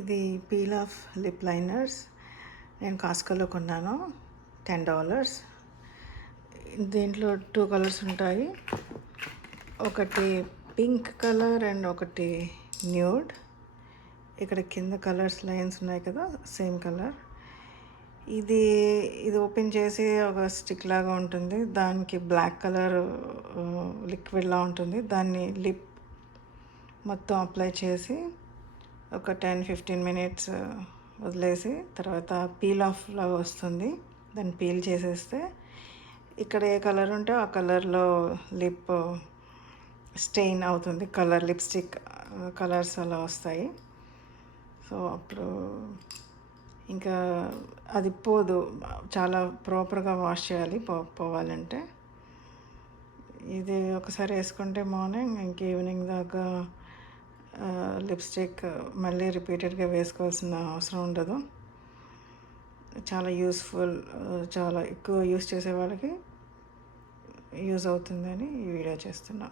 ఇది peel off lip liners. నేను కాస్కోలో కొన్నాను, $10. దీంట్లో 2 కలర్స్ ఉంటాయి. ఒకటి పింక్ కలర్ అండ్ ఒకటి న్యూడ్. ఇక్కడ కింద కలర్స్ లైన్స్ ఉన్నాయి కదా, సేమ్ కలర్. ఇది ఓపెన్ చేసి ఒక స్టిక్ లాగా ఉంటుంది. దానికి బ్లాక్ కలర్ లిక్విడ్లా ఉంటుంది. దాన్ని లిప్ మొత్తం అప్లై చేసి ఒక 10-15 మినిట్స్ వదిలేసి తర్వాత పీల్ ఆఫ్ లాగా వస్తుంది. దాన్ని పీల్ చేసేస్తే ఇక్కడ ఏ కలర్ ఉంటే ఆ కలర్లో లిప్ స్టెయిన్ అవుతుంది. కలర్ లిప్స్టిక్ కలర్స్ అలా వస్తాయి. సో అప్పుడు ఇంకా అది పోదు. చాలా ప్రాపర్గా వాష్ చేయాలి పోవాలంటే. ఇది ఒకసారి వేసుకుంటే మార్నింగ్ ఇంక ఈవినింగ్ దాకా లిప్స్టిక్ మళ్ళీ రిపీటెడ్గా వేసుకోవాల్సిన అవసరం ఉండదు. చాలా యూస్ఫుల్. చాలా ఎక్కువ యూస్ చేసే వాళ్ళకి యూజ్ అవుతుందని ఈ వీడియో చేస్తున్నా.